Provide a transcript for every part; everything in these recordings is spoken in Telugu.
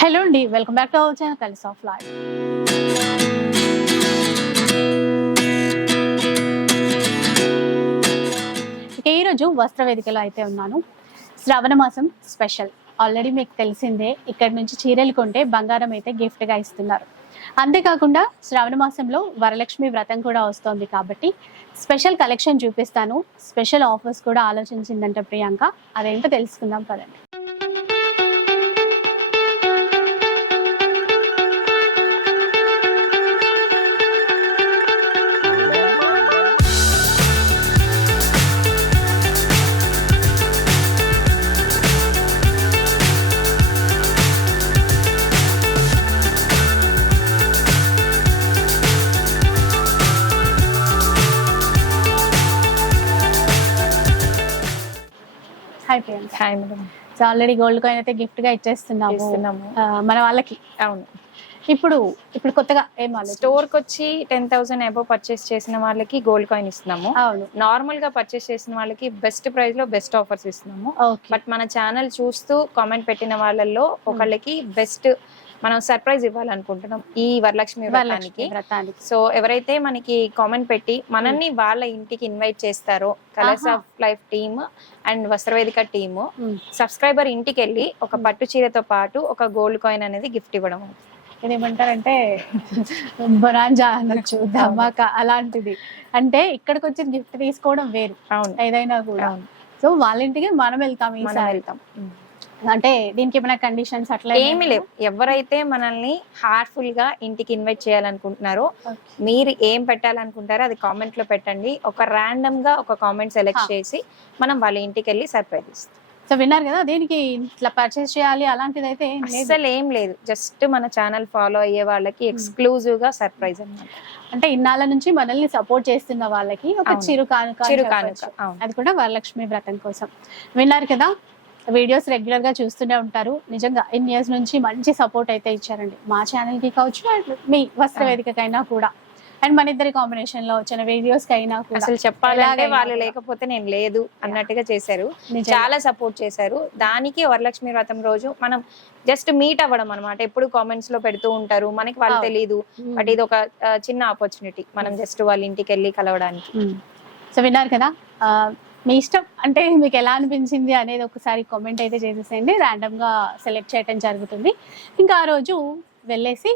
హలో అండి welcome back to our channel కలిసి ఆఫ్ లైఫ్ ఇక ఈరోజు వస్త్ర వేదికలో అయితే ఉన్నాను. శ్రవణ మాసం స్పెషల్. ఆల్రెడీ మీకు తెలిసిందే ఇక్కడ నుంచి చీరలు కొంటే బంగారం అయితే గిఫ్ట్గా ఇస్తున్నారు. అంతేకాకుండా శ్రావణ మాసంలో వరలక్ష్మి వ్రతం కూడా వస్తోంది కాబట్టి స్పెషల్ కలెక్షన్ చూపిస్తాను. స్పెషల్ ఆఫర్స్ కూడా ఆలోచించిందంట ప్రియాంక. అదేంటో తెలుసుకుందాం పదండి. Hi Priyanka hi madam so already gold coin అయితే గిఫ్ట్గా ఇచ్చేస్తున్నాము. మన వాళ్ళకి. అవును. ఇప్పుడు ఇప్పుడు కొత్తగా ఏం స్టోర్కి వచ్చి టెన్ థౌసండ్ అబో పర్చేస్ చేసిన వాళ్ళకి గోల్డ్ కాయిన్ ఇస్తున్నాము. అవును. నార్మల్గా పర్చేస్ చేసిన వాళ్ళకి బెస్ట్ ప్రైస్లో బెస్ట్ ఆఫర్స్ ఇస్తున్నాము. బట్ మన ఛానల్ చూస్తూ కామెంట్ పెట్టిన వాళ్ళల్లో ఒకళ్ళకి బెస్ట్ మనం సర్ప్రైజ్ ఇవ్వాలనుకుంటున్నాం ఈ వరలక్ష్మి వ్రతానికి. సో ఎవరైతే మనకి కామెంట్ పెట్టి మనల్ని వాళ్ళ ఇంటికి ఇన్వైట్ చేస్తారో colours. Of life team and Vastravedika team. Subscriber ఇంటికి వెళ్ళి ఒక పట్టు చీరతో పాటు ఒక గోల్డ్ కాయిన్ అనేది గిఫ్ట్ ఇవ్వడం. ఏమంటారంటే బొరాంజా అనొచ్చు ధమాకా అలాంటిది. అంటే ఇక్కడికి వచ్చి గిఫ్ట్ తీసుకోవడం వేరు. ఏదైనా కూడా. సో వాళ్ళ ఇంటికి మనం వెళ్తాం ఈసారి. వెళ్తాం. అంటే దీనికి ఏమైనా కండిషన్స్ అట్లా ఏమి లేవు. ఎవరైతే మనల్ని హార్ట్ఫుల్గా ఇంటికి ఇన్వైట్ చేయాలనుకుంటున్నారో. మీరు ఏం పెట్టాలనుకుంటారో అది కామెంట్లో పెట్టండి. ఒక ర్యాండమ్గా ఒక కామెంట్ సెలెక్ట్. చేసి మనం వాళ్ళ ఇంటికి వెళ్ళి సర్ప్రైజ్ ఇస్తాం. సో విన్నారు కదా దీనికి ఇట్లా పర్చేస్ చేయాలి అలాంటిది అయితే అసలు ఏం లేదు. జస్ట్ మన ఛానల్ ఫాలో అయ్యే వాళ్ళకి ఎక్స్క్లూజివ్గా సర్ప్రైజ్ అన్నమాట. అంటే ఇన్నాళ్ళ నుంచి మనల్ని సపోర్ట్ చేస్తున్న వాళ్ళకి ఒక. చిరు కానుక చిరు. కానుక అది కూడా వరలక్ష్మి వ్రతం కోసం. విన్నారు కదా వీడియోస్ రెగ్యులర్గా చూస్తూనే ఉంటారు. నిజంగా ఇన్ని ఇయర్స్ నుంచి మంచి సపోర్ట్ అయితే ఇచ్చారండి. మా ఛానల్కి కావచ్చు and మీ వస్త్ర వేదికకైనా కూడా. అండ్ మన ఇద్దరి కాంబినేషన్లో వచ్చిన వీడియోస్ కైనా అసలు చెప్పాలంటే వాళ్ళు. లేకపోతే నేను లేదు అన్నట్టుగా చేశారు. చాలా సపోర్ట్ చేశారు. దానికి వరలక్ష్మి వ్రతం రోజు మనం జస్ట్ మీట్ అవ్వడం అనమాట ఎప్పుడు కామెంట్స్లో పెడుతూ ఉంటారు. మనకి వాళ్ళు. తెలియదు మ్మ్. బట్ ఇది ఒక చిన్న ఆపర్చునిటీ మనం జస్ట్ వాళ్ళ ఇంటికి వెళ్ళి కలవడానికి. సో విన్నారు కదా మీ ఇష్టం. అంటే మీకు ఎలా అనిపించింది అనేది ఒకసారి కామెంట్ అయితే చేసేసేయండి. ర్యాండమ్గా సెలెక్ట్ చేయడం జరుగుతుంది. ఇంకా ఆ రోజు వెళ్ళేసి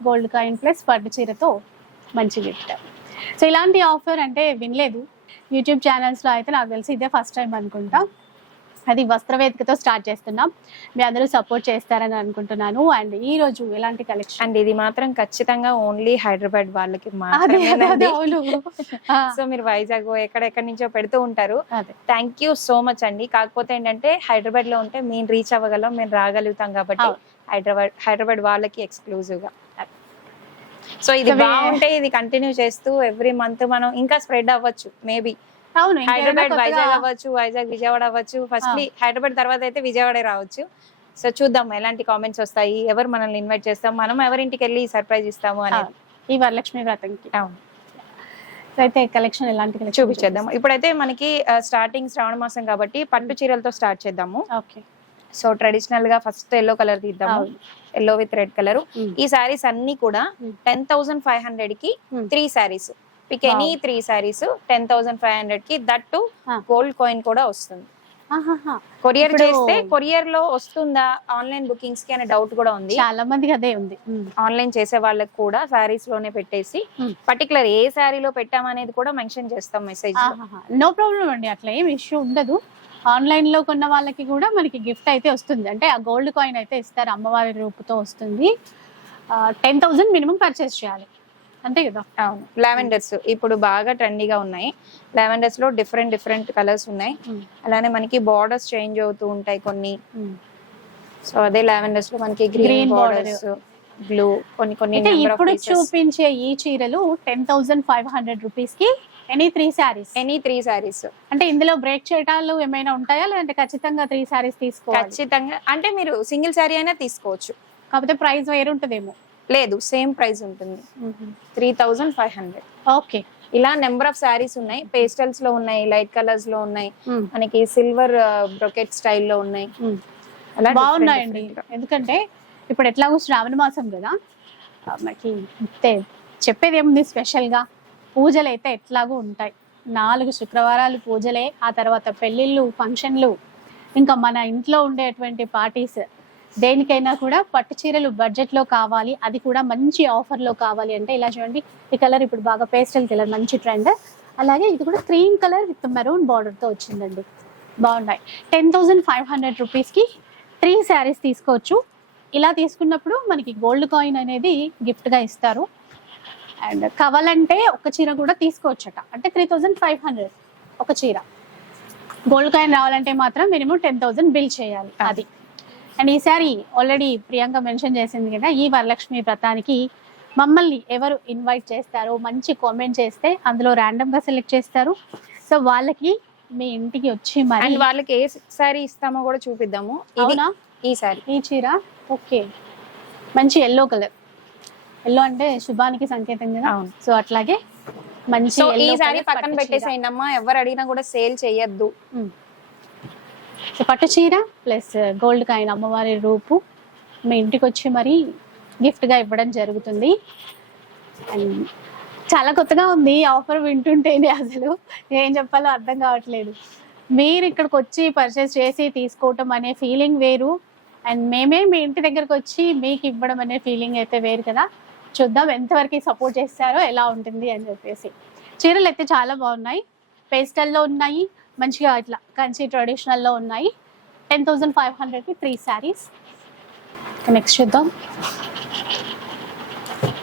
గోల్డ్ కాయిన్ ప్లస్ పట్టు చీరతో మంచి గిఫ్ట్ సో ఇలాంటి ఆఫర్ అంటే వినలేదు. యూట్యూబ్ ఛానల్స్లో అయితే నాకు తెలిసి ఇదే ఫస్ట్ టైం అనుకుంటా. అది వస్త్రవేదికతో స్టార్ట్ చేస్తున్నాం. మీ అందరూ సపోర్ట్ చేస్తారని అనుకుంటున్నాను. అండ్ ఈ రోజు ఎలాంటి కలెక్షన్? అండ్ ఇది మాత్రం ఖచ్చితంగా ఓన్లీ హైదరాబాద్ వాళ్ళకి సో మీరు వైజాగ్ ఎక్కడెక్కడి నుంచో పెడుతూ ఉంటారు. థ్యాంక్ యూ సో మచ్ అండి. కాకపోతే ఏంటంటే హైదరాబాద్లో ఉంటే మేము రీచ్ అవ్వగలం మేము రాగలుగుతాం కాబట్టి. హైదరాబాద్ హైదరాబాద్ వాళ్ళకి ఎక్స్క్లూజివ్గా. సో ఇది బాగుంటే ఇది కంటిన్యూ చేస్తూ ఎవ్రీ మంత్ మనం ఇంకా స్ప్రెడ్ అవ్వచ్చు మేబీ అవును హైదరాబాద్ వైజాగ్ అవ్వచ్చు వైజాగ్ విజయవాడ అవ్వచ్చు. ఫస్ట్లీ హైదరాబాద్ తర్వాత అయితే విజయవాడే రావచ్చు. సో చూద్దాం ఎలాంటి కామెంట్స్ వస్తాయి ఎవరు మనల్ని ఇన్వైట్ చేస్తాం మనం ఎవరింటికి వెళ్ళి సర్ప్రైజ్ ఇస్తాము అనేది. ఈ వరలక్ష్మి వ్రతంకి. అవును. అయితే కలెక్షన్ ఎలాంటి చూపించేద్దాం. ఇప్పుడైతే మనకి స్టార్టింగ్ శ్రావణ మాసం కాబట్టి పట్టు చీరలతో స్టార్ట్ చేద్దాము. ఓకే. సో ట్రెడిషనల్గా first yellow colour తీద్దాము. Yellow with red colour. ఈ సారీస్ అన్ని కూడా. టెన్ థౌసండ్ ఫైవ్ హండ్రెడ్కి. Three saris pick any three saris ten thousand five హండ్రెడ్కి దట్టు Ah. గోల్డ్ కాయిన్ కూడా వస్తుంది. కొరియర్ చేస్తే కొరియర్లో వస్తుందా ఆన్లైన్ బుకింగ్స్కి అనే డౌట్ కూడా ఉంది చాలా మందికి అదే ఉంది ఆన్లైన్ చేసే వాళ్ళకి కూడా సారీస్లోనే పెట్టేసి. పర్టికులర్ ఏ సారీలో పెట్టామనేది కూడా మెన్షన్ చేస్తాం మెసేజ్ నో ప్రాబ్లం అండి అట్లా ఏం ఇష్యూ ఉండదు ఆన్లైన్లో కొన్న వాళ్ళకి కూడా మనకి గిఫ్ట్ అయితే వస్తుంది అంటే ఆ గోల్డ్ కాయిన్ అయితే ఇస్తారు అమ్మవారి రూపుతో వస్తుంది టెన్ థౌసండ్ మినిమం పర్చేస్ చేయాలి అంతే కదా? అవును. లావెండర్స్ ఇప్పుడు బాగా ట్రెండీగా ఉన్నాయి. లావెండర్స్లో డిఫరెంట్ డిఫరెంట్ కలర్స్ ఉన్నాయి. అలానే మనకి బార్డర్స్ చేంజ్ అవుతూ ఉంటాయి కొన్ని. సో అదే లావెండర్స్లో మనకి గ్రీన్. బార్డర్స్ బ్లూ కొన్ని కొన్ని ఇప్పుడు ఎనీ చూపించే ఈ చీరలు టెన్ థౌసండ్ ఫైవ్ హండ్రెడ్ రూపీస్కి any three saris three saris అంటే ఇందులో బ్రేక్ చేయటాలు ఏమైనా ఉంటాయా? లేదంటే ఖచ్చితంగా త్రీ శారీస్ తీసుకోవాలి? ఖచ్చితంగా. అంటే మీరు సింగిల్ సారీ అయినా తీసుకోవచ్చు. కాకపోతే ప్రైస్ వేరు ఉంటుందేమో లేదు సేమ్ ప్రైస్ ఉంటుంది. Three thousand five hundred okay. ఇలా నెంబర్ ఆఫ్ సారీస్ ఉన్నాయి పేస్టల్స్లో ఉన్నాయి లైట్ కలర్స్లో ఉన్నాయి. మనకి సిల్వర్ బ్రొకెట్ స్టైల్లో ఉన్నాయి. అలా బాగున్నాయండి. ఎందుకంటే ఇప్పుడు ఎట్లాగో శ్రావణ మాసం కదా మనకి చెప్పేది ఏముంది స్పెషల్గా పూజలు అయితే ఎట్లాగో ఉంటాయి. నాలుగు శుక్రవారాలు పూజలే ఆ తర్వాత పెళ్ళిళ్ళు ఫంక్షన్లు ఇంకా మన ఇంట్లో ఉండేటువంటి పార్టీస్ దేనికైనా కూడా పట్టు చీరలు బడ్జెట్లో కావాలి అది కూడా మంచి ఆఫర్లో కావాలి అంటే ఇలా చూడండి ఈ కలర్ ఇప్పుడు బాగా పేస్టల్ కలర్ మంచి ట్రెండ్ అలాగే ఇది కూడా క్రీమ్ కలర్ విత్ మెరూన్ బార్డర్తో వచ్చిందండి. బాగున్నాయి. టెన్ థౌజండ్ ఫైవ్ హండ్రెడ్ రూపీస్కి త్రీ శారీస్ తీసుకోవచ్చు. ఇలా తీసుకున్నప్పుడు మనకి గోల్డ్ కాయిన్ అనేది గిఫ్ట్గా ఇస్తారు. అండ్ కావాలంటే ఒక చీర కూడా తీసుకోవచ్చట. అంటే త్రీ థౌజండ్ ఫైవ్ హండ్రెడ్ ఒక చీర. గోల్డ్ కాయిన్ రావాలంటే మాత్రం మినిమం టెన్ థౌజండ్ బిల్ చేయాలి అది. అండ్ ఈసారి ఆల్రెడీ ప్రియాంక మెన్షన్ చేసింది కదా ఈ వరలక్ష్మి వ్రతానికి మమ్మల్ని ఎవరు ఇన్వైట్ చేస్తారో మంచి కామెంట్ చేస్తే అందులో random గా సెలెక్ట్ చేస్తారు. సో వాళ్ళకి మీ ఇంటికి వచ్చి మరి అండ్ వాళ్ళకి ఏ సారీ ఇస్తామో కూడా చూపిద్దాము. ఇది అవునా? ఈ సారీ ఈ చీర? ఓకే మంచి ఎల్లో కలర్ ఎల్లో అంటే శుభానికి సంకేతం కదా. అవును. సో అట్లాగే మంచి సో ఈ yellow సారీ colour పక్కన పట్టు చీర. పెట్టేసేయండి అమ్మా. ఎవరు అడిగినా కూడా సేల్ చేయొద్దు. ఉమ్. సో పట్టు చీర ప్లస్ గోల్డ్ కాయిన్ అమ్మవారి రూపు మీ ఇంటికి వచ్చి మరి గిఫ్ట్గా ఇవ్వడం జరుగుతుంది. అండ్ చాలా కొత్తగా ఉంది ఆఫర్ వింటుంటేనే అసలు ఏం చెప్పాలో అర్థం కావట్లేదు. మీరు ఇక్కడికి వచ్చి పర్చేస్ చేసి తీసుకోవటం అనే ఫీలింగ్ వేరు. అండ్ మేమే మీ ఇంటి దగ్గరకు వచ్చి మీకు ఇవ్వడం అనే ఫీలింగ్ అయితే వేరు కదా. చూద్దాం ఎంతవరకు సపోర్ట్ చేస్తారో ఎలా ఉంటుంది అని చెప్పేసి. చీరలు అయితే చాలా బాగున్నాయి. పేస్టల్లో ఉన్నాయి. మంచిగా ఇట్లా కంచి ట్రెడిషనల్లో ఉన్నాయి. టెన్ థౌజండ్ ఫైవ్ హండ్రెడ్కి త్రీ శారీస్ నెక్స్ట్ చూద్దాం.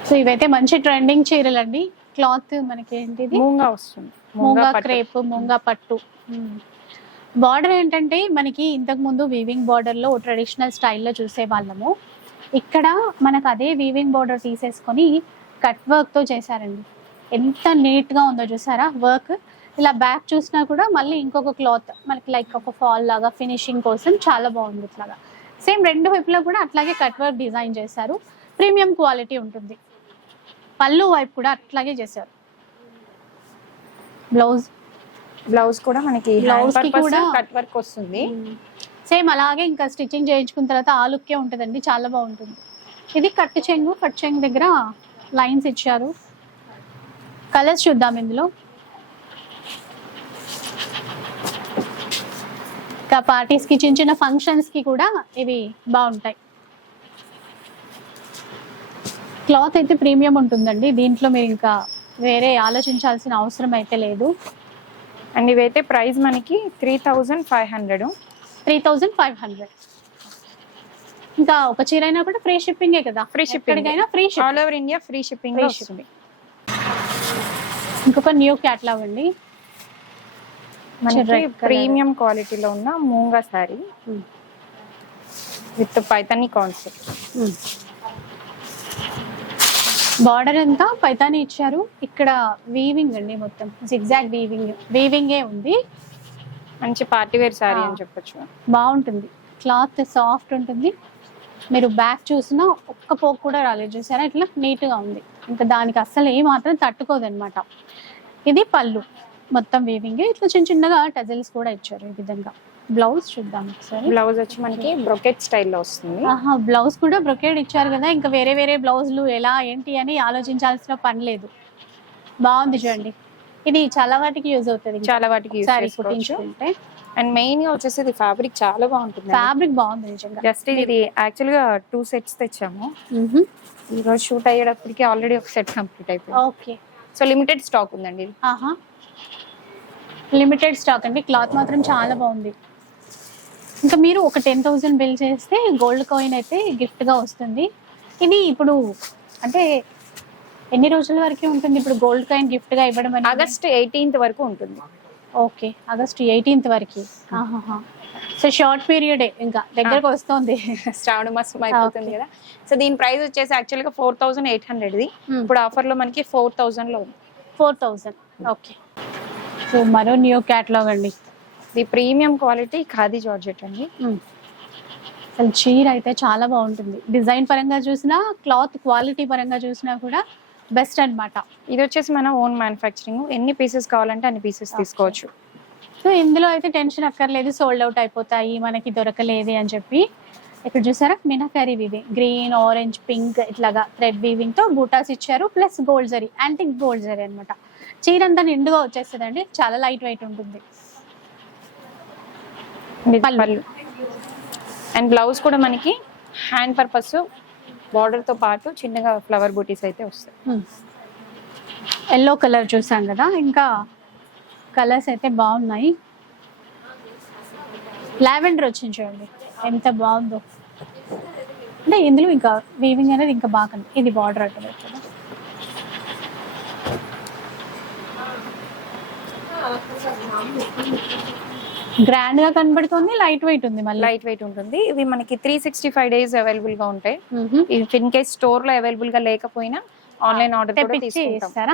సో ఇవైతే మంచి ట్రెండింగ్ చీరలు అండి. క్లాత్ మనకి ఏంటిది? మూంగా వస్తుంది. మూంగా. క్రేప్ మూంగా పట్టు. బార్డర్ ఏంటంటే మనకి ఇంతకు ముందు వీవింగ్ బార్డర్లో ట్రెడిషనల్ స్టైల్లో చూసే వాళ్ళము. ఇక్కడ మనకు అదే వీవింగ్ బార్డర్ తీసేసుకొని కట్ వర్క్తో చేశారండి. ఎంత నీట్గా ఉందో చూసారా? వర్క్ ఇలా బ్యాక్ చూసినా కూడా మళ్ళీ ఇంకొక క్లాత్ మనకి లైక్ ఒక ఫాల్ లాగా ఫినిషింగ్ కోసం చాలా బాగుంది ఇట్లాగా. సేమ్ రెండు వైపులో కూడా అట్లాగే కట్ వర్క్ డిజైన్ చేశారు. ప్రీమియం క్వాలిటీ ఉంటుంది. పళ్ళు వైపు కూడా అట్లాగే చేశారు. బ్లౌజ్ బ్లౌజ్ కూడా మనకి కి కూడా- కట్ వర్క్ వస్తుంది. సేమ్ అలాగే ఇంకా స్టిచ్చింగ్ చేయించుకున్న తర్వాత ఆ లుక్కే ఉంటుందండి చాలా బాగుంటుంది. ఇది కట్టు చెంగు కట్టు చెంగు దగ్గర లైన్స్ ఇచ్చారు. కలర్స్ చూద్దాం ఇందులో. ఇంకా పార్టీస్కి చిన్న చిన్న ఫంక్షన్స్కి కూడా ఇవి బాగుంటాయి. క్లాత్ అయితే ప్రీమియం ఉంటుందండి. దీంట్లో మీరు ఇంకా వేరే ఆలోచించాల్సిన అవసరం అయితే లేదు. అండ్ ఇవైతే ప్రైస్ మనకి three thousand five hundred. Three thousand five hundred. ఇంకా ఒక చీర అయినా కూడా ఫ్రీ షిప్పింగే కదా? Free shipping. ఎక్కడికైనా free all over India free shipping ఇంకొక న్యూ క్యాట్లాగ్ అండి. మనకి. ప్రీమియం క్వాలిటీలో ఉన్న Moonga sari Hmm. With Paithani concept border అంతా పైతాని ఇచ్చారు. ఇక్కడ వీవింగ్ అండి మొత్తం. జిగ్జాగ్ వీవింగ్ వీవింగే ఉంది. మంచి పార్టీ వేర్ సారీ Ah. అని చెప్పొచ్చు. బాగుంటుంది. క్లాత్ సాఫ్ట్ ఉంటుంది. మీరు బ్యాక్ చూసినా ఒక్క పోక్ కూడా రాలేదు. చూసారా? ఇట్లా నీట్గా ఉంది. ఇంకా దానికి అస్సలు ఏ మాత్రం తట్టుకోదన్నమాట. ఇది పళ్ళు. మొత్తం వీవింగ్ ఇట్లా చిన్న చిన్నగా టజల్స్ కూడా ఇచ్చారు ఈ విధంగా. బ్లౌజ్ చూద్దాం ఒకసారి. బ్లౌజ్ వచ్చి మనకి బ్రొకెట్ స్టైల్లో వస్తుంది. ఆహా బ్లౌజ్ కూడా బ్రొకేడ్ ఇచ్చారు కదా. ఇంకా వేరే వేరే బ్లౌజులు ఎలా ఏంటి అని ఆలోచించాల్సిన పని లేదు. బాగుంది చూడండి. ఇది చాలా వాటికి యూజ్ అవుతుంది. చాలా వాటికి యూస్ సారీ కుట్టించుకుంటే. అండ్ మెయిన్గా వచ్చేసి ఇది ఫ్యాబ్రిక్ చాలా బాగుంటుంది. ఫ్యాబ్రిక్ బాగుంది నిజంగా. జస్ట్ ఇది యాక్చువల్గా టూ సెట్స్ తెచ్చాము. ఈ రోజు షూట్ అయ్యేటప్పటికి ఆల్రెడీ ఒక సెట్ కంప్లీట్ అయిపోయింది. ఓకే సో లిమిటెడ్ స్టాక్ ఉందండి ఆహా. లిమిటెడ్ స్టాక్ అండి. క్లాత్ మాత్రం చాలా బాగుంది. ఇంకా మీరు ఒక టెన్ థౌసండ్ బిల్ చేస్తే గోల్డ్ కాయిన్ అయితే gift గా వస్తుంది. ఇది ఇప్పుడు అంటే ఎన్ని రోజుల వరకు ఉంటుంది ఇప్పుడు గోల్డ్ కాయిన్ గిఫ్ట్గా ఇవ్వడం అనేది? ఆగస్ట్ ఎయిటీన్త్ వరకు ఉంటుంది. ఓకే ఆగస్ట్ ఎయిటీన్త్ వరకు. సో షార్ట్ పీరియడ్ ఇంకా దగ్గరకు వస్తుంది. శ్రావణ మాసం అయిపోతుంది. కదా. సో దీని ప్రైస్ వచ్చేసి యాక్చువల్గా ఫోర్ థౌసండ్ ఎయిట్ హండ్రెడ్ ఇది ఇప్పుడు ఆఫర్లో మనకి ఫోర్ థౌసండ్లో ఉంది. Four thousand okay. సో మరో న్యూ క్యాటలాగ్ అండి. ఇది ప్రీమియం క్వాలిటీ ఖాదీ జార్జెట్ అండి. మ్మ్. అసలు చీర అయితే చాలా బాగుంటుంది. డిజైన్ పరంగా చూసినా క్లాత్ క్వాలిటీ పరంగా చూసినా కూడా బెస్ట్ అన్నమాట. ఇది వచ్చేసి మన ఓన్ మ్యానుఫ్యాక్చరింగ్ ఎన్ని పీసెస్ కావాలంటే అన్ని పీసెస్. తీసుకోవచ్చు. సో ఇందులో అయితే టెన్షన్ అక్కర్లేదు. సోల్డ్ అవుట్ అయిపోతాయి మనకి దొరకలేదు అని చెప్పి. ఇక్కడ చూసారా? Meenakari weaving green orange pink ఇట్లాగా థ్రెడ్ వీవింగ్తో బూటాస్ ఇచ్చారు. Plus gold zari antique gold zari అనమాట చీర అంతా నిండుగా వచ్చేస్తుందండి. చాలా లైట్ వెయిట్ ఉంటుంది. పళ్ళు. అండ్ బ్లౌజ్ కూడా మనకి హ్యాండ్ పర్పస్ బార్డర్తో పాటు చిన్నగా ఫ్లవర్ బూటీస్ అయితే వస్తాయి. ఎల్లో కలర్ చూసాం కదా ఇంకా కలర్స్ అయితే బాగున్నాయి. లావెండర్ వచ్చింది చూడండి ఎంత బాగుందో. అంటే ఇందులో ఇంకా వీవింగ్ అనేది ఇంకా బాగా ఇది బార్డర్ అటు గ్రాండ్గా కనబడుతుంది లైట్ వెయిట్ ఉంది మళ్ళీ. లైట్ వెయిట్ ఉంటుంది. ఇవి మనకి త్రీ సిక్స్టీ ఫైవ్ డేస్ అవైలబుల్గా ఉంటాయి. ఇఫ్ ఇన్ కేస్ స్టోర్లో అవైలబుల్గా లేకపోయినా ఆన్లైన్ ఆర్డర్ కూడా తీసుకుంటాం.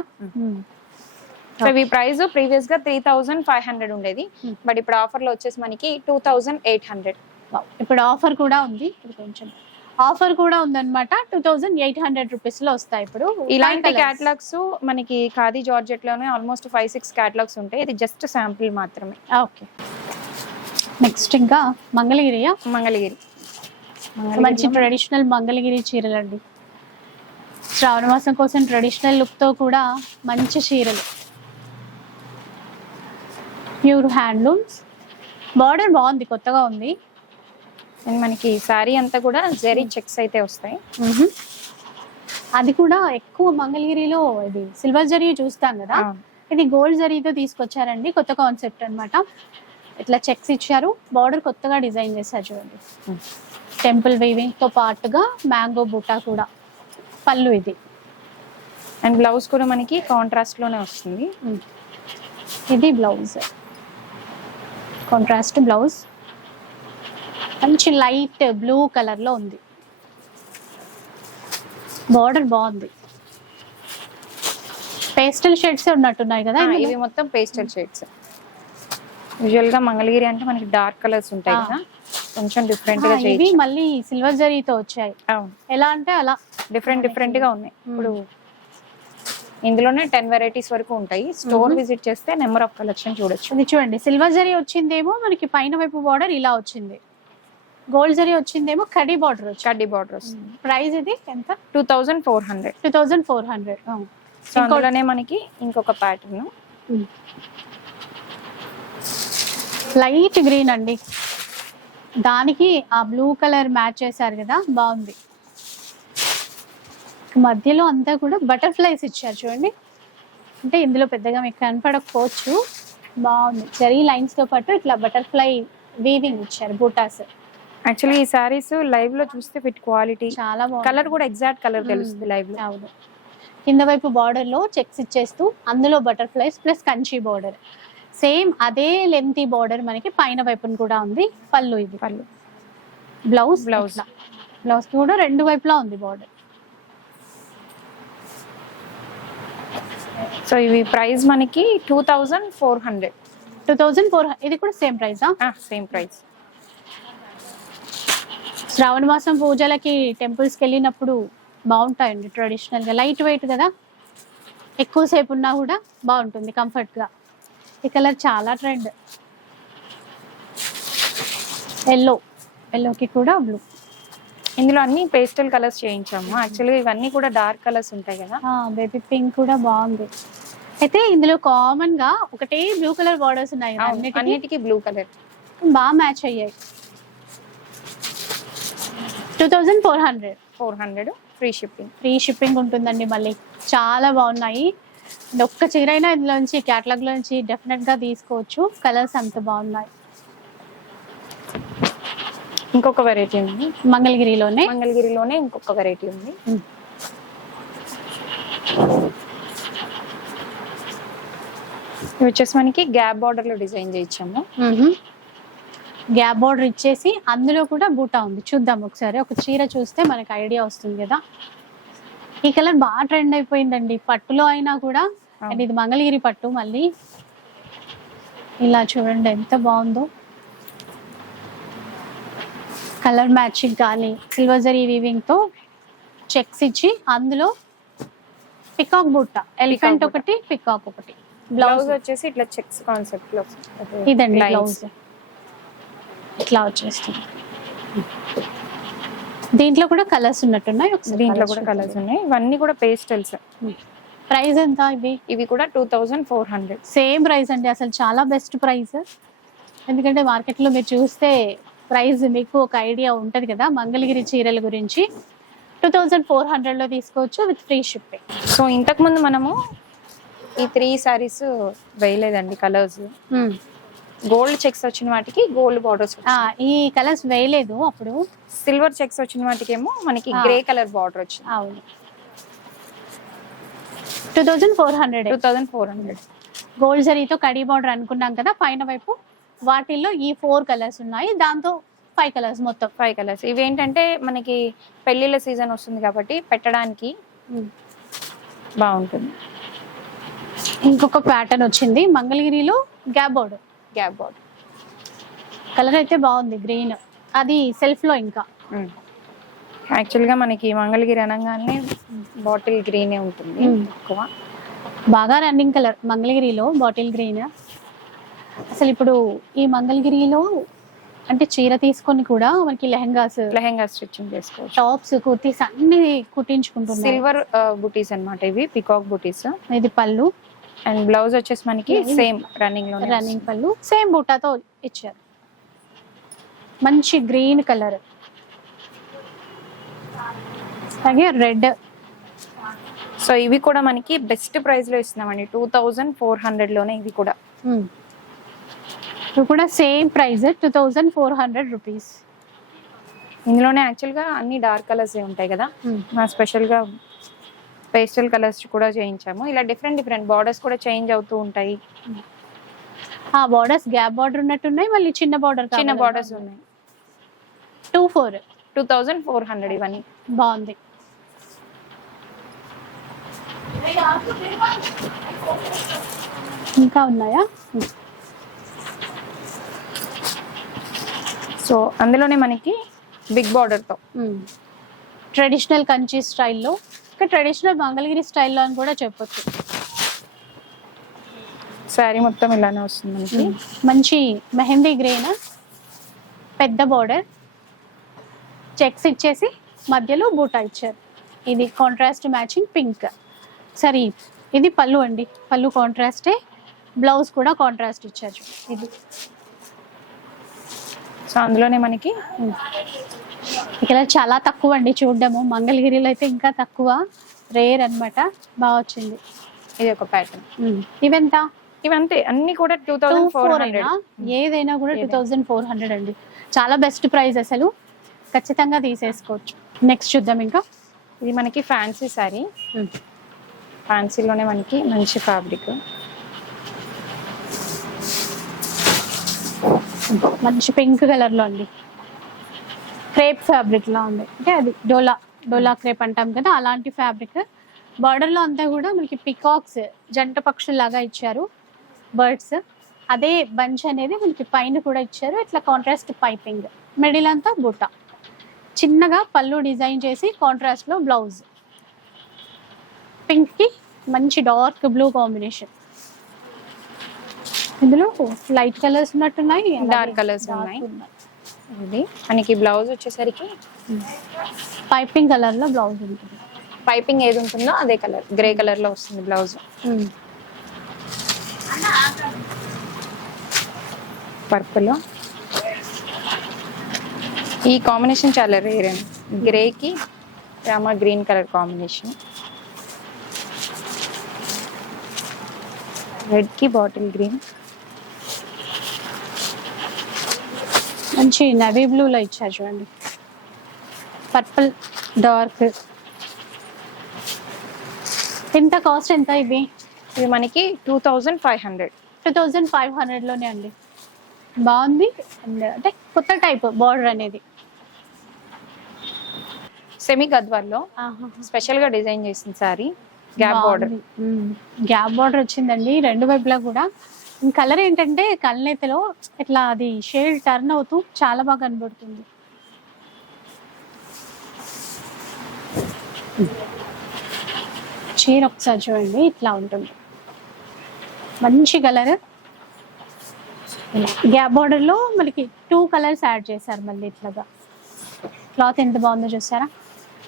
సో ఇవి ప్రైస్ ప్రీవియస్గా త్రీ థౌసండ్ ఫైవ్ హండ్రెడ్ ఉండేది. బట్ ఇప్పుడు ఆఫర్లో వచ్చేసి మనకి టూ థౌసండ్ ఎయిట్ హండ్రెడ్. ఇప్పుడు ఆఫర్ కూడా ఉంది. కొంచెం ఆఫర్ కూడా ఉందన్నమాట. టూ థౌజండ్ ఎయిట్ హండ్రెడ్ రూపీస్లో వస్తాయి ఇప్పుడు. ఇలాంటి. క్యాటలాగ్స్ మనకి ఖాదీ జార్జెట్లోనే ఆల్మోస్ట్ ఫైవ్ సిక్స్ క్యాటలాగ్స్ ఉంటాయి. ఇది జస్ట్ శాంపుల్ మాత్రమే. ఓకే. నెక్స్ట్ ఇంకా మంగళగిరియా మంగళగిరి. మంచి ట్రెడిషనల్ మంగళగిరి చీరలు అండి శ్రావణ మాసం కోసం ట్రెడిషనల్ లుక్తో కూడా మంచి చీరలు. ప్యూర్ హ్యాండ్లూమ్స్ బార్డర్ బాగుంది కొత్తగా ఉంది. అండ్ మనకి శారీ అంతా కూడా జెరీ చెక్స్ అయితే వస్తాయి. అది కూడా ఎక్కువ మంగళగిరిలో ఇది సిల్వర్ జరీ చూస్తాం కదా. ఇది గోల్డ్ జరీతో తీసుకొచ్చారండి కొత్త కాన్సెప్ట్ అన్నమాట. ఇట్లా చెక్స్ ఇచ్చారు బార్డర్ కొత్తగా డిజైన్ చేశారు చూడండి. Hmm. టెంపుల్ వీవింగ్తో పాటుగా మ్యాంగో బూటా కూడా పళ్ళు ఇది. అండ్ బ్లౌజ్ కూడా మనకి కాంట్రాస్ట్లోనే వస్తుంది. ఇది బ్లౌజ్. Contrast blouse. మంచి లైట్ బ్లూ కలర్లో ఉంది. బార్డర్ బాగుంది. పేస్టల్ షేడ్స్ ఉన్నట్టున్నాయి కదా? ఇవి మొత్తం పేస్టల్ షేడ్స్. యూజువల్గా మంగళగిరి అంటే మనకి డార్క్ కలర్స్ ఉంటాయి. కదా. కొంచెం డిఫరెంట్గా ఇవి మళ్ళీ సిల్వర్ జరీతో వచ్చాయి. ఎలా అంటే అలా. డిఫరెంట్ డిఫరెంట్గా ఉన్నాయి. ఇప్పుడు ఇందులోనే టెన్ వెరైటీస్ వరకు ఉంటాయి. స్టోర్. విజిట్ చేస్తే నెంబర్ ఆఫ్ కలెక్షన్ చూడొచ్చు. ఇది చూడండి. సిల్వర్ జరీ వచ్చిందేమో మనకి పైన వైపు బార్డర్ ఇలా వచ్చింది. గోల్డ్ జరీ వచ్చిందేమో కడీ బార్డర్ వచ్చింది. కడ్డీ బార్డర్ వస్తుంది. ప్రైస్ ఇది ఎంత? Two thousand four hundred. Two thousand four hundred. So అందులోనే మనకి ఇంకొక ప్యాటర్న్ లైట్ గ్రీన్ అండి. దానికి ఆ బ్లూ కలర్ మ్యాచ్ చేశారు కదా బాగుంది. మధ్యలో అంతా కూడా బటర్ఫ్లైస్ ఇచ్చారు చూడండి. అంటే ఇందులో పెద్దగా మీకు కనపడకపోవచ్చు. బాగుంది. చెరీ లైన్స్తో పాటు ఇట్లా బటర్ఫ్లై వీవింగ్ ఇచ్చారు బూటాస్. యాక్చువల్లీ ఈ సారీస్ లైవ్లో చూస్తే ఫిట్ క్వాలిటీ చాలా బాగుంది కలర్ కూడా ఎగ్జాక్ట్ కలర్. తెలుస్తుంది లైవ్లో. అవును. కింద వైపు బార్డర్లో చెక్స్ ఇచ్చేస్తూ అందులో butterflies plus Kanchi border same అదే లెంతీ బార్డర్ మనకి పైన వైపున కూడా ఉంది పళ్ళు ఇది. పళ్ళు. Blouse Blouse. బ్లౌజ్ కూడా రెండు వైపులా ఉంది బార్డర్ సో ఇవి ప్రైస్ మనకి two thousand four hundred two thousand four ఇది కూడా సేమ్ ప్రైసా సేమ్ ప్రైస్ శ్రావణ మాసం పూజలకి టెంపుల్స్కి వెళ్ళినప్పుడు బాగుంటాయండి ట్రెడిషనల్గా లైట్ వెయిట్ కదా? ఎక్కువసేపు ఉన్నా కూడా బాగుంటుంది కంఫర్ట్గా ఈ కలర్ చాలా ట్రెండ్ ఎల్లో ఎల్లోకి కూడా బ్లూ ఇందులో అన్ని పేస్టల్ కలర్స్ చేయించాము. యాక్చువల్గా ఇవన్నీ కూడా డార్క్ కలర్స్ ఉంటాయి కదా? బేబీ పింక్ కూడా బాగుంది. అయితే ఇందులో కామన్గా ఒకటే బ్లూ కలర్ బార్డర్స్ ఉన్నాయి అన్నిటికీ బ్లూ కలర్ బాగా మ్యాచ్ అయ్యాయి. Two thousand four hundred four hundred. Free shipping free shipping ఉంటుందండి మళ్ళీ. చాలా బాగున్నాయి. ఒక్క చీర అయినా ఇందులోంచి క్యాటలాగ్ లోంచి డెఫినెట్గా తీసుకోవచ్చు. కలర్స్ అంత బాగున్నాయి. ఇంకొక వెరైటీ ఉంది. మంగళగిరిలోనే? మంగళగిరిలోనే ఇంకొక వెరైటీ ఉంది. ఇవి వచ్చేసి మనకి గ్యాప్ బార్డర్లో డిజైన్ చేయించాము. గ్యాప్ బార్డర్ ఇచ్చేసి అందులో కూడా బూటా ఉంది. చూద్దాం ఒకసారి. ఒక చీర చూస్తే మనకి ఐడియా వస్తుంది కదా. ఈ కలర్ బాగా ట్రెండ్ అయిపోయిందండి. పట్టులో అయినా కూడా. అండ్ ఇది మంగళగిరి పట్టు మళ్ళీ. ఇలా చూడండి ఎంత బాగుందో. కలర్ మ్యాచింగ్ కానీ సిల్వర్ జరీ వీవింగ్తో చెక్స్ ఇచ్చి అందులో పికాక్ బుట్ట ఎలిఫెంట్. ఒకటి పికాక్ ఒకటి. బ్లౌజ్ వచ్చేసి ఇట్లా చెక్స్ కాన్సెప్ట్లో ఇదండి. బ్లౌజ్. ఇట్లా వచ్చేస్తుంది. దీంట్లో కూడా కలర్స్ ఉన్నట్టున్నాయి? దీంట్లో కూడా. కలర్స్ ఉన్నాయి. ఇవన్నీ కూడా పేస్టల్స్ ప్రైస్ ఎంత ఇవి ఇవి కూడా two thousand four hundred same price అండి. అసలు చాలా బెస్ట్ ప్రైస్ ఎందుకంటే మార్కెట్లో మీరు చూస్తే ప్రైస్ మీకు ఒక ఐడియా ఉంటుంది కదా? మంగళగిరి చీరల గురించి. టూ థౌజండ్ ఫోర్ హండ్రెడ్లో తీసుకోవచ్చు విత్ ఫ్రీ షిప్పింగ్ సో ఇంతకు ముందు మనము ఈ త్రీ సారీస్ వేయలేదండి కలర్స్ గోల్డ్ చెక్స్ వచ్చిన వాటికి గోల్డ్ బార్డర్స్ ఈ కలర్స్ వేయలేదు అప్పుడు. సిల్వర్ చెక్స్ వచ్చిన వాటికేమో మనకి ఆ. గ్రే కలర్ బార్డర్ వచ్చింది. అవును. Two thousand four hundred. Two thousand four hundred. Gold జరీతో కడీ బార్డర్ అనుకున్నాం కదా పైన వైపు వాటిల్లో ఈ ఫోర్ కలర్స్ ఉన్నాయి దాంతో ఫైవ్ కలర్స్ మొత్తం. Five colours. ఇవి ఏంటంటే మనకి పెళ్ళిళ్ళ సీజన్ వస్తుంది కాబట్టి పెట్టడానికి బాగుంటుంది. ఇంకొక ప్యాటర్న్ వచ్చింది మంగళగిరిలో gap border gap border colour అయితే బాగుంది గ్రీన్. అది సెల్ఫ్లో ఇంకా యాక్చువల్గా మనకి మంగళగిరి అనగానే బాటిల్ గ్రీనే ఉంటుంది. ఎక్కువ. బాగా రన్నింగ్ కలర్ మంగళగిరిలో బాటిల్ గ్రీన్. అసలు ఇప్పుడు ఈ మంగళగిరిలో అంటే చీర తీసుకొని కూడా మనకి లెహంగాస్ లెహెంగా స్టిచ్చింగ్ చేసుకోవచ్చు. టాప్స్ కుర్తీస్ అన్ని కుట్టించుకుంటున్నారు. సిల్వర్ బుటీస్ అన్నమాట ఇవి పికాక్ బుటీస్. ఇది పళ్ళు. అండ్ బ్లౌజ్ వచ్చేసి మనకి. సేమ్ రన్నింగ్లో రన్నింగ్ పళ్ళు. సేమ్ బుట్టాతో ఇచ్చారు. మంచి గ్రీన్ కలర్ అలాగే రెడ్ సో ఇవి కూడా మనకి బెస్ట్ ప్రైస్లో ఇస్తున్నామండి. టూ థౌజండ్ ఫోర్ హండ్రెడ్లోనే ఇవి కూడా. ఇవి కూడా same price two thousand four hundred rupees ఇందులోనే యాక్చువల్గా అన్ని డార్క్ కలర్స్ ఉంటాయి కదా. మా స్పెషల్గా పేస్టల్ కలర్స్ కూడా చేయించాము. ఇలా డిఫరెంట్ డిఫరెంట్ బార్డర్స్ కూడా చేంజ్ అవుతూ ఉంటాయి. ఆ బార్డర్స్ గ్యాప్ బార్డర్ ఉన్నట్టున్నాయి మళ్ళీ చిన్న బార్డర్ చిన్న బార్డర్స్ ఉన్నాయి. Two four. Two thousand four hundred ఇవన్నీ. బాగుంది. ఇంకా ఉన్నాయా? సో అందులోనే మనకి బిగ్ బార్డర్తో ట్రెడిషనల్ కంచి స్టైల్లో ట్రెడిషనల్ మంగళగిరి స్టైల్లో అని కూడా చెప్పొచ్చు. శారీ మొత్తం ఇలానే వస్తుంది మనకి. మంచి మెహందీ గ్రీన్? పెద్ద బార్డర్ చెక్స్ ఇచ్చేసి మధ్యలో బూటా ఇచ్చారు. ఇది కాంట్రాస్ట్ మ్యాచింగ్ పింక్ సరే ఇది పళ్ళు అండి. పళ్ళు కాంట్రాస్టే బ్లౌజ్ కూడా కాంట్రాస్ట్ ఇచ్చారు. ఇది. సో అందులోనే మనకి ఇక్కడ చాలా తక్కువ అండి చూడడము. మంగళగిరిలో అయితే ఇంకా తక్కువ. రేర్ అన్నమాట. బాగా వచ్చింది. ఇది ఒక ప్యాటర్న్ ఇవెంత? ఇవంతే. అన్ని కూడా టూ థౌసండ్ ఫోర్ హండ్రెడ్ ఏదైనా కూడా టూ. థౌజండ్ ఫోర్ హండ్రెడ్ అండి. చాలా బెస్ట్ ప్రైస్ అసలు. ఖచ్చితంగా తీసేసుకోవచ్చు. నెక్స్ట్ చూద్దాం ఇంకా. ఇది మనకి ఫ్యాన్సీ శారీ ఫ్యాన్సీలోనే మనకి మంచి ఫ్యాబ్రిక్ మంచి పింక్ కలర్లో అండి క్రేప్ ఫ్యాబ్రిక్ లా ఉంది. అంటే అది డోలా డోలా క్రేప్ అంటాం కదా అలాంటి ఫ్యాబ్రిక్. బార్డర్లో అంతా కూడా మనకి పికాక్స్ జంట పక్షుల్లాగా ఇచ్చారు బర్డ్స్. అదే బంచ్ అనేది మనకి పైన కూడా ఇచ్చారు. ఇట్లా కాంట్రాస్ట్ పైపింగ్ మిడిల్ అంతా బుట్ట చిన్నగా పళ్ళు డిజైన్ చేసి కాంట్రాస్ట్లో బ్లౌజ్. పింక్కి మంచి డార్క్ బ్లూ కాంబినేషన్. ఇందులో లైట్ కలర్స్ ఉన్నట్టున్నాయి Dark colours ఉన్నాయి. ఇది. మనకి బ్లౌజ్ వచ్చేసరికి పైపింగ్ కలర్లో బ్లౌజ్ ఉంటుంది. పైపింగ్ ఏది ఉంటుందో అదే కలర్ గ్రే కలర్లో వస్తుంది బ్లౌజ్. పర్పుల్. ఈ కాంబినేషన్ చాలా రేర్ అండి. గ్రే కి రామా గ్రీన్ కలర్ కాంబినేషన్. రెడ్కి బాటిల్ గ్రీన్. మంచి నవీ బ్లూ లో ఇచ్చారు చూడండి. పర్పుల్ డార్క్ ఎంత కాస్ట్ ఎంత ఇవి ఇది మనకి two thousand five hundred two thousand five హండ్రెడ్లోనే అండి. బాగుంది. అండ్ అంటే కొత్త టైప్ బార్డర్ అనేది. సెమీ గద్వాల్లో స్పెషల్గా డిజైన్ చేసిన sari gap border gap border వచ్చిందండి. రెండు వైపులా కూడా కలర్ ఏంటంటే కళ్ళనైతేలో ఇట్లా అది షేడ్ టర్న్ అవుతూ చాలా బాగా కనబడుతుంది. చీర ఒకసారి చూడండి ఇట్లా ఉంటుంది. మంచి కలర్. గ్యాప్ బార్డర్లో మనకి టూ కలర్స్ యాడ్ చేశారు మళ్ళీ ఇట్లాగా. క్లాత్ ఎంత బాగుందో చూసారా?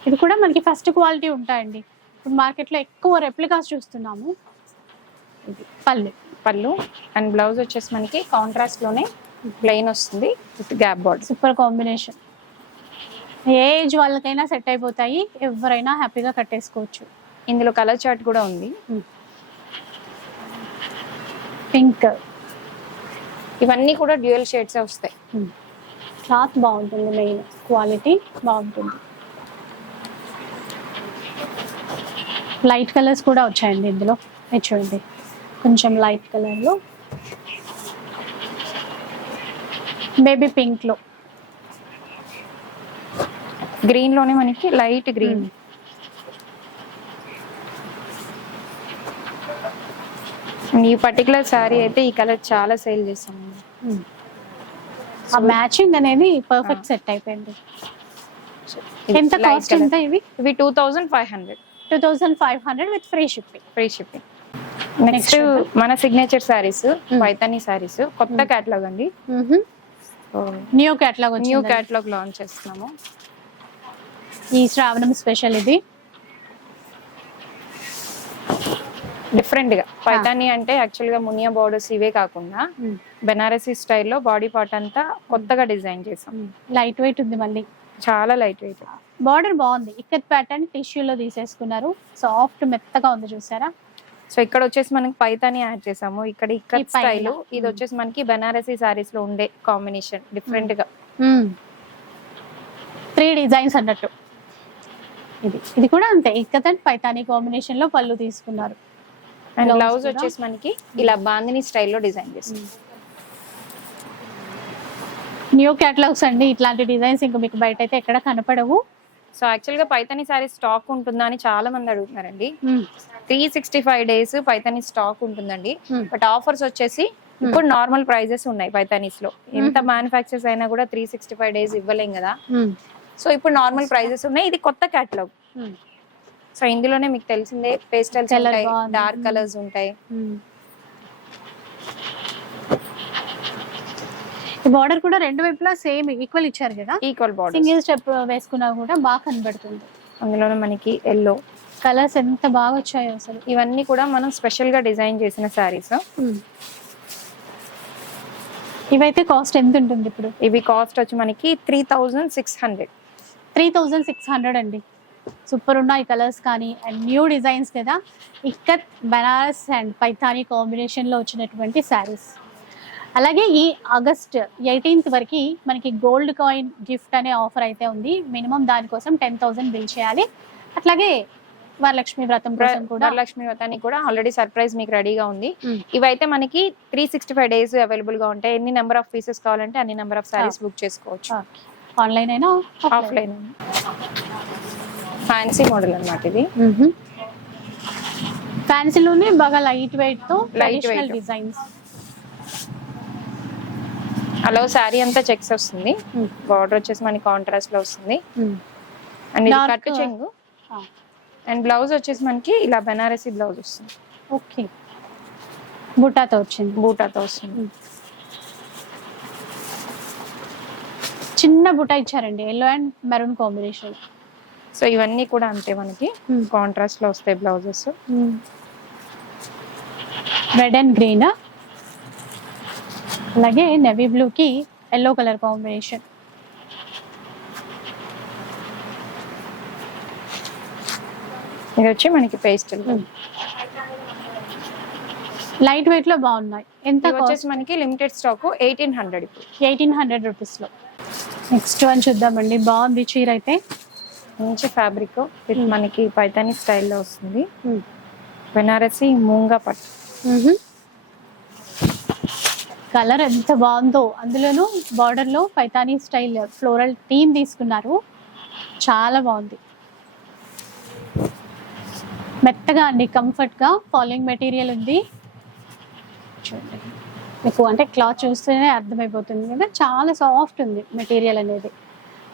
ఇది కూడా మనకి ఫస్ట్ క్వాలిటీ ఉంటాయండి. ఇప్పుడు మార్కెట్లో ఎక్కువ రెప్లికాస్ చూస్తున్నాము. ఇది పల్లె పళ్ళు అండ్ బ్లౌజ్ వచ్చేసి మనకి కాంట్రాస్ట్లోనే ప్లెయిన్ వస్తుంది with gap border super combination A age వాళ్ళకైనా సెట్ అయిపోతాయి. ఎవరైనా హ్యాపీగా కట్టేసుకోవచ్చు. ఇందులో కలర్ చార్ట్ కూడా ఉంది. పింక్ ఇవన్నీ కూడా డ్యూయల్ షేడ్స్ వస్తాయి. క్లాత్ బాగుంటుంది మెయిన్ క్వాలిటీ బాగుంటుంది. లైట్ కలర్స్ కూడా వచ్చాయండి ఇందులో. ఇది చూడండి. కొంచెం లైట్ కలర్లో బేబీ పింక్లో గ్రీన్లోనే మనకి లైట్ గ్రీన్ ఈ పర్టికులర్ శారీ అయితే ఈ కలర్ చాలా సేల్ చేస్తాం ఆ మ్యాచింగ్ అనేది పర్ఫెక్ట్ సెట్ అయిపోయింది. ఎంత కాస్ట్ ఎంత ఇవి? ఇవి two thousand five hundred two thousand five hundred with free shipping free shipping next మన సిగ్నేచర్ శారీస్ పైతానీ శారీస్ కొత్త కేటలాగ్ అండి. New catalogue new catalogue launch చేస్తున్నాము. ఈ శ్రావణం స్పెషల్ ఇది? డిఫరెంట్గా పైతానీ అంటే యాక్చువల్గా మునియా బోర్డర్స్ ఇవే కాకుండా బెనారసీ స్టైల్లో బాడీ పార్ట్ అంతా కొత్తగా డిజైన్ చేసాం. లైట్ వెయిట్ ఉంది మళ్ళీ. చాలా లైట్ వెయిట్ బార్డర్ బాగుంది. ఇక్కత్ ప్యాటర్న్ టిష్యూలో తీసేసుకున్నారు. సాఫ్ట్ మెత్తగా ఉంది చూసారా? సో ఇక్కడ వచ్చేసి మనకి పైతాని యాడ్ చేసాము. ఇక్కడ ఇక్కడ. స్టైల్ ఇది వచ్చేసి మనకి బెనారసీ సారీస్లో ఉండే కాంబినేషన్ డిఫరెంట్గా. త్రీ డిజైన్స్ అన్నట్టు. ఇది ఇది కూడా అంతే. ఇక్కత్ అండ్ పైతానీ కాంబినేషన్లో పళ్ళు తీసుకున్నారు. And blouse. వచ్చేసి మనకి ఇలా బాందిని స్టైల్లో డిజైన్ చేసాం న్యూ కేటలాగ్స్ అండి. ఇట్లాంటి డిజైన్స్ ఇంకా మీకు బయట అయితే ఎక్కడ కనపడవు. సో యాక్చువల్గా పైతాని సారీ స్టాక్ ఉంటుందా అని చాలా మంది అడుగుతున్నారండి. Three sixty five days Paithani stock ఉంటుందండి. Hmm. బట్ ఆఫర్స్ వచ్చేసి ఇప్పుడు నార్మల్ ప్రైజెస్ ఉన్నాయి పైతానీస్లో ఎంత మ్యానుఫాక్చర్స్ అయినా కూడా త్రీ సిక్స్టీ ఫైవ్ డేస్ ఇవ్వలేం కదా. సో ఇప్పుడు నార్మల్ ప్రైజెస్ ఉన్నాయి. ఇది కొత్త కేటలాగ్ సో ఇందులోనే మీకు తెలిసిందే పేస్టల్స్ ఉంటాయి. డార్క్ కలర్స్ ఉంటాయి. బార్డర్ కూడా రెండు వైపులా సేమ్ ఈక్వల్ ఇచ్చారు కదా? ఈక్వల్ బార్డర్ సింగిల్ స్టెప్ వేసుకున్నా కూడా బాగా కనబడుతుంది. అందులోనే మనకి ఎల్లో కలర్స్ ఎంత బాగా వచ్చాయో అసలు. ఇవన్నీ కూడా మనం స్పెషల్గా డిజైన్ చేసిన శారీస్ ఇవైతే కాస్ట్ ఎంత ఉంటుంది ఇప్పుడు? ఇవి కాస్ట్ వచ్చి మనకి three thousand six hundred three thousand six hundred అండి. సూపర్ ఉన్నాయి కలర్స్ కానీ అండ్ న్యూ డిజైన్స్ కదా. ఇక్కత్ బనారస్ అండ్ పైథానీ కాంబినేషన్లో వచ్చినటువంటి శారీస్ అలాగే ఈ ఆగస్ట్ ఎయిటీన్త్ వరకు మనకి గోల్డ్ కాయిన్ గిఫ్ట్ అనే ఆఫర్ అయితే ఉంది. మినిమం దానికోసం టెన్ థౌసండ్ బిల్ చేయాలి. అట్లాగే వరలక్ష్మి వ్రతం కోసం కూడా. వరలక్ష్మి వ్రతానికి కూడా ఆల్రెడీ సర్ప్రైజ్ మీకు రెడీగా ఉంది. ఇవైతే మనకి త్రీ సిక్స్టీ ఫైవ్ డేస్ అవైలబుల్గా ఉంటాయి. ఎన్ని నెంబర్ ఆఫ్ పీసెస్ కావాలంటే అన్ని నెంబర్ ఆఫ్ సారీస్ బుక్ చేసుకోవచ్చు. ఆన్లైన్ అయినా? ఆఫ్లైన్ ఫ్యాన్సీ మోడల్ అన్నమాట ఇది. ఫ్యాన్సీలోనే బాగా లైట్ వెయిట్తో weight. డిజైన్స్ అలా శారీ అంతా చెక్స్ వస్తుంది. బార్డర్ వచ్చేసి మనకి కాంట్రాస్ట్లో వస్తుంది. అండ్ ఇది కట్టు చెంగు. అండ్ బ్లౌజ్ వచ్చేసి మనకి ఇలా బెనారసీ బ్లౌజ్ వస్తుంది. ఓకే. బుటాతో వచ్చింది. బూటాతో వస్తుంది. చిన్న బుట్ట ఇచ్చారండి yellow and maroon combination so ఇవన్నీ కూడా అంతే మనకి కాంట్రాస్ట్లో వస్తాయి బ్లౌజెస్ రెడ్ అండ్ గ్రీన్ అలాగే నెవీ బ్లూ కి ఎల్లో కలర్ కాంబినేషన్ ఇది వచ్చి మనకి పేస్టల్ లైట్ వెయిట్లో బాగున్నాయి. ఎంత వచ్చేసి మనకి లిమిటెడ్ స్టాక్ ఎయిటీన్ హండ్రెడ్ ఇప్పుడు. ఎయిటీన్ హండ్రెడ్ రూపీస్లో. నెక్స్ట్ వన్ చూద్దామండి. బాగుంది చీర అయితే. మంచి ఫ్యాబ్రిక్ విత్ మనకి పైతాని స్టైల్లో వస్తుంది. బెనారసి మూంగా పట్టు. కలర్ ఎంత బాగుందో అందులోనూ బార్డర్లో పైతానీ స్టైల్ ఫ్లోరల్ థీమ్ తీసుకున్నారు. చాలా బాగుంది. మెత్తగా అండి కంఫర్ట్గా ఫాలోయింగ్ మెటీరియల్ ఉంది. చూడండి. మీకు అంటే క్లాత్ చూస్తేనే అర్థమైపోతుంది కదా చాలా సాఫ్ట్ ఉంది మెటీరియల్ అనేది.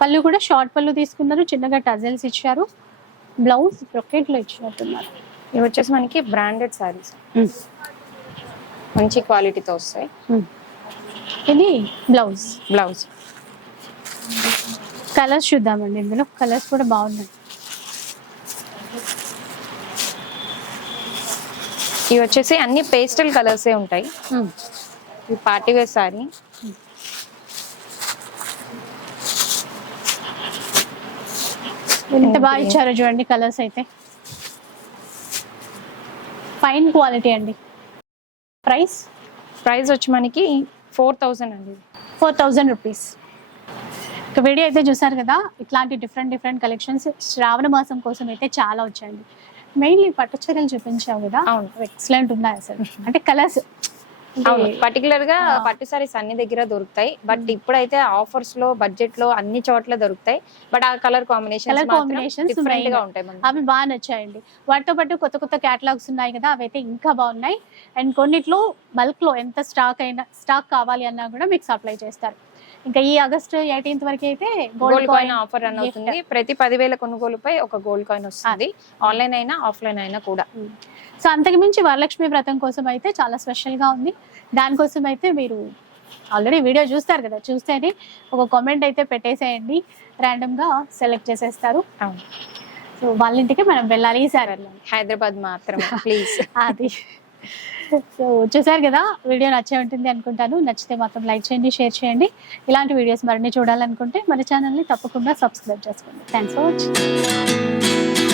పళ్ళు కూడా షార్ట్ పళ్ళు తీసుకున్నారు చిన్నగా టజల్స్ ఇచ్చారు. బ్లౌజ్ బ్రొకెట్లో ఇచ్చినట్టున్నారు. ఇవి వచ్చేసి మనకి బ్రాండెడ్ సారీస్ మంచి క్వాలిటీతో వస్తాయి. ఇది బ్లౌజ్. బ్లౌజ్. కలర్స్ చూద్దామండి ఇందులో. కలర్స్ కూడా బాగున్నాయి. ఇవి వచ్చేసి అన్ని పేస్టల్ కలర్సే ఉంటాయి. ఇది పార్టీ వేర్ సారీ. ఎంత బాగా ఇచ్చారో చూడండి కలర్స్ అయితే. ఫైన్ క్వాలిటీ అండి. ప్రైస్? ప్రైస్ వచ్చి మనకి ఫోర్ థౌసండ్ అండి. Four thousand rupees. ఇక వీడియో అయితే చూసారు కదా ఇట్లాంటి డిఫరెంట్ డిఫరెంట్ కలెక్షన్స్ శ్రావణ మాసం కోసం అయితే చాలా వచ్చాయండి. మెయిన్లీ పట్టు చీరలు చూపించావు కదా? అవును. ఎక్సలెంట్ ఉన్నాయి అసలు? అంటే కలర్స్ అవును. పర్టికులర్గా పట్టు సారీస్ అన్ని దగ్గర దొరుకుతాయి. బట్ ఇప్పుడైతే ఆఫర్స్లో బడ్జెట్లో అన్ని చోట్ల దొరుకుతాయి. బట్ ఆ కలర్ కాంబినేషన్ డిఫరెంట్గా. ఉంటాయి. అవి బాగా నచ్చాయండి. వాటితో పాటు కొత్త కొత్త క్యాటలాగ్స్ ఉన్నాయి కదా అవైతే ఇంకా బాగున్నాయి. అండ్ కొన్నిట్లో బల్క్లో ఎంత స్టాక్ అయినా స్టాక్ కావాలి అన్నా కూడా మీకు సప్లై చేస్తారు. ఇంకా ఈ ఆగస్ట్ ఎయిటీన్త్ వరకు అయితే గోల్డ్ కాయిన్ ఆఫర్ రన్ అవుతుంది. ప్రతి పదివేల కొనుగోలుపై ఒక గోల్డ్ కాయిన్ వస్తుంది. ఆన్లైన్ అయినా ఆఫ్లైన్ అయినా కూడా. సో అంతకు మించి వరలక్ష్మి వ్రతం కోసం అయితే చాలా స్పెషల్గా ఉంది. దానికోసం అయితే మీరు ఆల్రెడీ వీడియో చూస్తారు కదా. చూస్తేనే ఒక కామెంట్ అయితే పెట్టేసేయండి. ర్యాండమ్గా సెలెక్ట్ చేసేస్తారు. సో వాళ్ళ ఇంటికి మనం వెళ్ళాలి వెళ్ళాలి. హైదరాబాద్ మాత్రమే ప్లీజ్ అది. సో చూసారు కదా వీడియో నచ్చే ఉంటుంది అనుకుంటాను. నచ్చితే మాత్రం లైక్ చేయండి షేర్ చేయండి. ఇలాంటి వీడియోస్ మరిన్ని చూడాలనుకుంటే మన ఛానల్ని తప్పకుండా సబ్స్క్రైబ్ చేసుకోండి. Thanks for watching